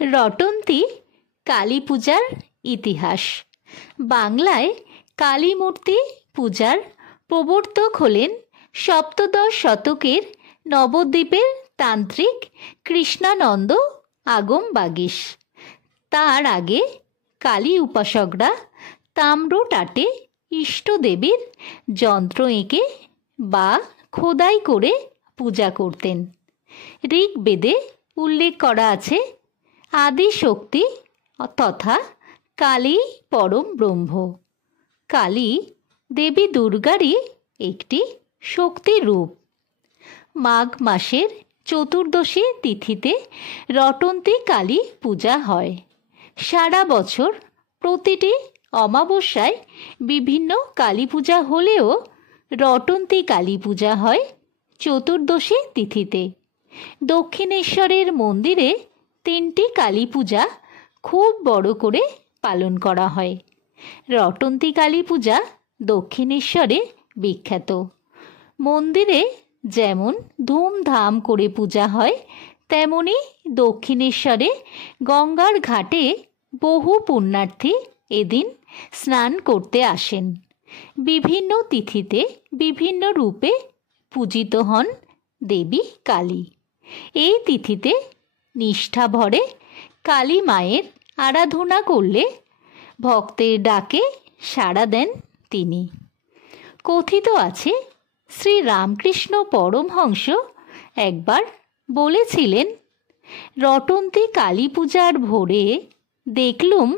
রটন্তী কালী পূজার ইতিহাস। বাংলায় কালী মূর্তি পূজার প্রবর্তক হলেন সপ্তদশ শতকের নবদ্বীপের তান্ত্রিক কৃষ্ণানন্দ আগম বাগীশ। তার আগে কালী উপাসকরা তাম্র টাটে ইষ্টদেবীর যন্ত্র এঁকে বা খোদাই করে পূজা করতেন। ঋগ্বেদে উল্লেখ করা আছে, আদি শক্তি তথা কালী পরম ব্রহ্ম। কালী দেবী দুর্গারই একটি শক্তি রূপ। মাঘ মাসের চতুর্দশী তিথিতে রটন্তী কালী পূজা হয়। সারা বছর প্রতিটি অমাবস্যায় বিভিন্ন কালী পূজা হলেও রটন্তী কালী পূজা হয় চতুর্দশী তিথিতে। দক্ষিণেশ্বরের মন্দিরে 3টি কালী পূজা খুব বড় করে পালন করা হয়। রটন্তী কালী পূজা দক্ষিণেশ্বরে বিখ্যাত। মন্দিরে যেমন ধুমধাম করে পূজা হয়, তেমনি দক্ষিণেশ্বরে গঙ্গার ঘাটে বহু পুণ্যার্থী এদিন স্নান করতে আসেন। বিভিন্ন তিথিতে বিভিন্ন রূপে পূজিত হন দেবী কালী। এই তিথিতে নিষ্ঠা ভরে কালী মায়ের আরাধনা করলে ভক্তের ডাকে সাড়া দেন তিনি। কথিত আছে, শ্রী রামকৃষ্ণ পরমহংস একবার বলেছিলেন, রটন্তী কালী পূজার ভোরে দেখলুম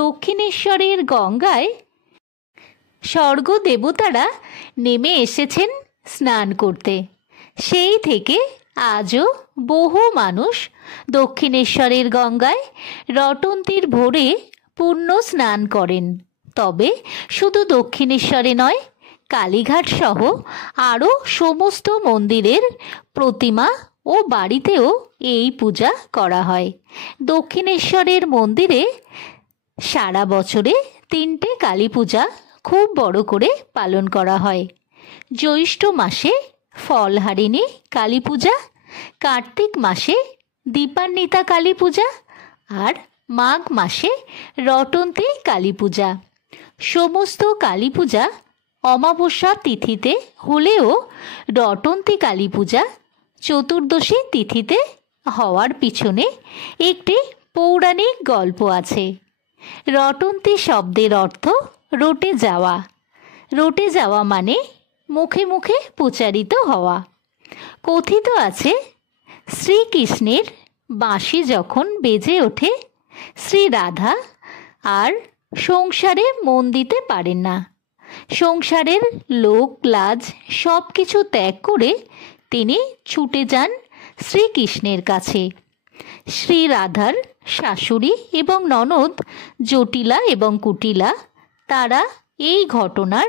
দক্ষিণেশ্বরের গঙ্গায় স্বর্গদেবতারা নেমে এসেছেন স্নান করতে। সেই থেকে আজও বহু মানুষ দক্ষিণেশ্বরের গঙ্গায় রটন্তীর ভোরে পুণ্য স্নান করেন। তবে শুধু দক্ষিণেশ্বরে নয়, কালীঘাট সহ আরও সমস্ত মন্দিরের প্রতিমা ও বাড়িতেও এই পূজা করা হয়। দক্ষিণেশ্বরের মন্দিরে সারা বছরে 3টে কালী পূজা খুব বড় করে পালন করা হয়। জ্যৈষ্ঠ মাসে ফলহারিণী কালী পূজা, কার্তিক মাসে দীপান্বিতা কালী পূজা আর মাঘ মাসে রটন্তী কালী পূজা। সমস্ত কালী পূজা অমাবস্যা তিথিতে হলেও রটন্তী কালী পূজা চতুর্দশী তিথিতে হওয়ার পিছনে একটি পৌরাণিক গল্প আছে। রটন্তী শব্দের অর্থ রটে যাওয়া। রটে যাওয়া মানে মুখে মুখে প্রচারিত হওয়া। কথিত আছে, শ্রীকৃষ্ণের বাঁশি যখন বেজে ওঠে, শ্রী রাধা আর সংসারে মন দিতে পারেন না। সংসারের লোক লাজ সব কিছু ত্যাগ করে তিনি ছুটে যান শ্রীকৃষ্ণের কাছে। শ্রী রাধার শাশুড়ি এবং ননদ জটিলা এবং কুটিলা, তারা এই ঘটনার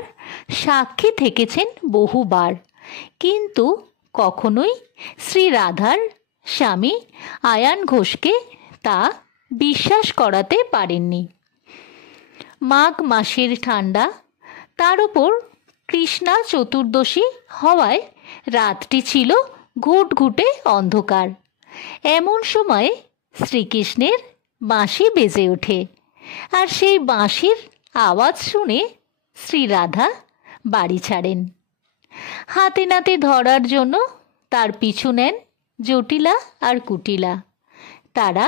সাক্ষী থেকেছেন বহুবার, কিন্তু কখনোই শ্রী রাধার স্বামী আয়ান ঘোষকে তা বিশ্বাস করাতে পারেননি। মাঘ মাসের ঠান্ডা, তার উপর কৃষ্ণা চতুর্দশী হওয়ায় রাতটি ছিল ঘুটঘুটে অন্ধকার। এমন সময় শ্রীকৃষ্ণের বাঁশি বেজে ওঠে, আর সেই বাঁশির আওয়াজ শুনে শ্রী রাধা বাড়ি ছাড়েন। হাতে নাতে ধরার জন্য তার পিছু নেন জটিলা আর কুটিলা। তারা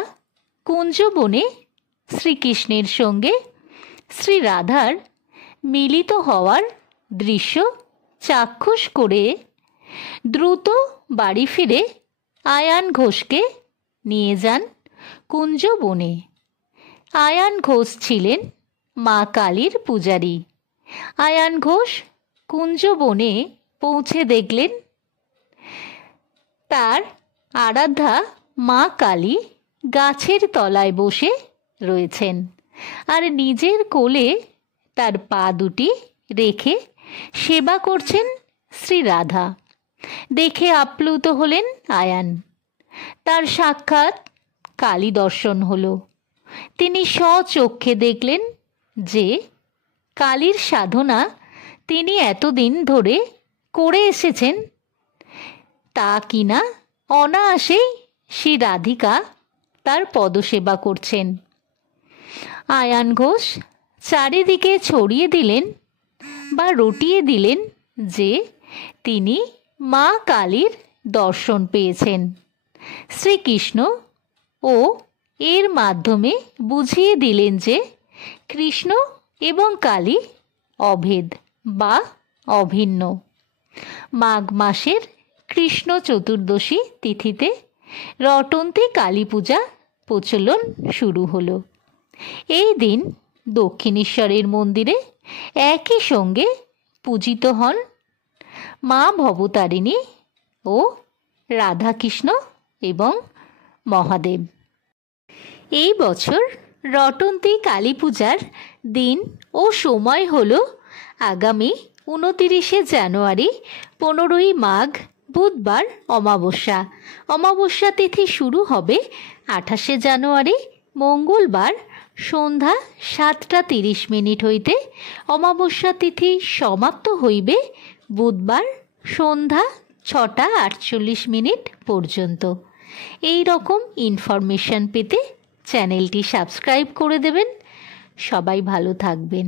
কুঞ্জবনে শ্রীকৃষ্ণের সঙ্গে শ্রী রাধার মিলিত হওয়ার দৃশ্য চাক্ষুষ করে দ্রুত বাড়ি ফিরে আয়ান ঘোষকে নিয়ে যান কুঞ্জবনে। আয়ান ঘোষ ছিলেন মা কালীর পূজারী। আয়ান ঘোষ কুঞ্জবনে পৌঁছে দেখলেন তার আরাধ্যা মা কালী গাছের তলায় বসে রয়েছেন, আর নিজের কোলে তার পা দুটি রেখে সেবা করছেন শ্রী রাধা। দেখে আপ্লুত হলেন আয়ান। তার সাক্ষাৎ কালী দর্শন হলো। তিনি স্বচক্ষে দেখলেন যে কালীর সাধনা তিনি এতদিন ধরে করে এসেছেন তা কিনা অনায়াসেই শ্রী রাধিকা তার পদসেবা করছেন। আয়ান ঘোষ চারিদিকে ছড়িয়ে দিলেন বা রটিয়ে দিলেন যে তিনি মা কালীর দর্শন পেয়েছেন। শ্রীকৃষ্ণ ও এর মাধ্যমে বুঝিয়ে দিলেন যে কৃষ্ণ এবং কালী অভেদ বা অভিন্ন। মাঘ মাসের কৃষ্ণ চতুর্দশী তিথিতে রটন্তী কালী পূজা প্রচলন শুরু হলো। এই দিন দক্ষিণেশ্বরের মন্দিরে একই সঙ্গে পূজিত হন মা ভবতারিণী ও রাধাকৃষ্ণ এবং মহাদেব। এই বছর রটন্তী কালী পূজার দিন ও সময় হল আগামী 29শে জানুয়ারি, 15ই মাঘ বুধবার অমাবস্যা। অমাবস্যা তিথি শুরু হবে 28শে জানুয়ারি মঙ্গলবার সন্ধ্যা 7:30 হইতে। অমাবস্যা তিথি সমাপ্ত হইবে বুধবার সন্ধ্যা 6:48 পর্যন্ত। এই রকম ইনফরমেশন পেতে চ্যানেলটি সাবস্ক্রাইব করে দেবেন। সবাই ভালো থাকবেন।